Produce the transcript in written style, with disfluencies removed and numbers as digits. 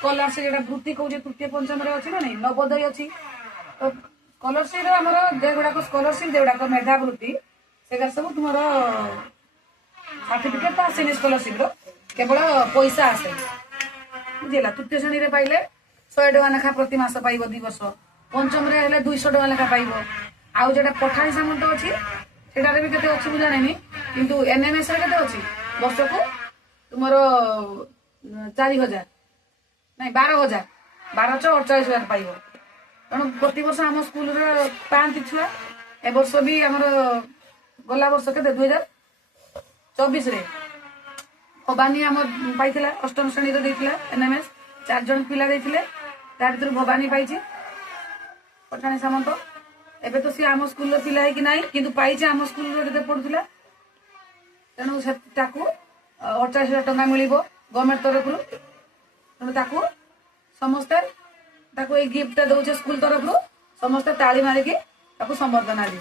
scholarship जेटा वृत्ति कहूँ तृतीय पंचम अच्छी ना नहीं नवोदय अच्छी तो स्कॉलरशिप आमर जेगुड़ाक स्कॉलरशिप जेगुड़ाक मेधावृत्ति से सब तुम सर्टिफिकेट तो आसेनि स्कॉलरशिप केवल पैसा आसे बुझेगा तृतीय श्रेणी पाइले 100 टका लेखा प्रति मास पाइब 2 वर्ष पंचम रे 200 टका लेखा पाइब आउ जेटा पठाणी सामंत अच्छी सेटारे भी केते अच्छी बुझा नहीं किंतु एनएमएस रे केते अच्छी वर्ष को तुमर 4000 नहीं 12000 1248,000 पाइब तेणु प्रति वर्ष आम स्कूल पाँच छुआ ए वर्ष भी आमर गला वर्ष के 2024 रे भवानी आम पाई अष्टम श्रेणी देइथिला एनएमएस 4 जन पिला देइथिले तार भीतर भवानी पाई पठाणी सामंत एबे तो सी आम स्कूल पिला है कि नहीं किंतु पाई आम स्कूल केते पढुथिला तेणु ताकू 48,000 टंका मिलिबो गवर्नमेंट तरफ तेणु ताकू समस्ते ताकू ए गिफ्ट दउछे स्कूल तरफ समस्ते ताली मारिकी ताकू संबर्धना दी